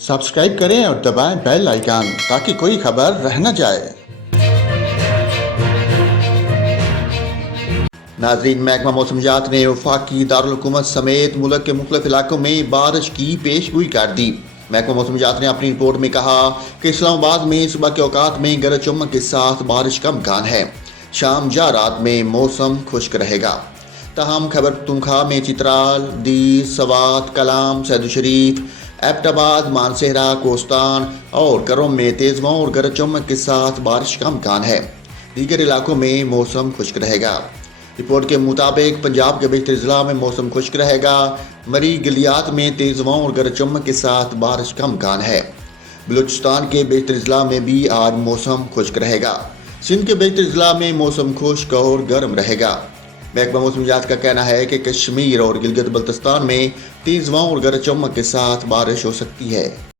Subscribe करें और दबाएं बेल आइकन ताकि कोई खबर रह न जाए। नाजरीन, महकमा मौसमियात ने वफाकी दारुल हुकूमत समेत मुल्क के मुख्तलिफ इलाकों में बारिश की पेशगोई कर दी। महकमा मौसमियात ने अपनी रिपोर्ट में कहा कि इस्लामाबाद में सुबह के औकात में गरज चमक के साथ बारिश का इम्कान है। शाम या रात में मौसम खुश्क रहेगा। ताहम खैबर पख्तूनख्वा में चित्राल, दीर, सवात, कलाम, सैयद शरीफ, एबटाबाद, मानसेहरा, कोस्तान और करोम में तेज हवाओं और गरज चमक के साथ बारिश का इम्कान है। दीगर इलाकों में मौसम खुश्क रहेगा। रिपोर्ट के मुताबिक पंजाब के बेशतर अजला में मौसम खुश्क रहेगा। मरी गलियात में तेज हवाओं और गरज चमक के साथ बारिश का इम्कान है। बलूचिस्तान के बेशतर अजला में भी आज मौसम खुश्क रहेगा। सिंध के बेशतर अजला में मौसम खुश्क और गर्म रहेगा। महकमा मौसमियात का कहना है कि कश्मीर और गिलगित बल्तिस्तान में तेज हवाओं और गरज चमक के साथ बारिश हो सकती है।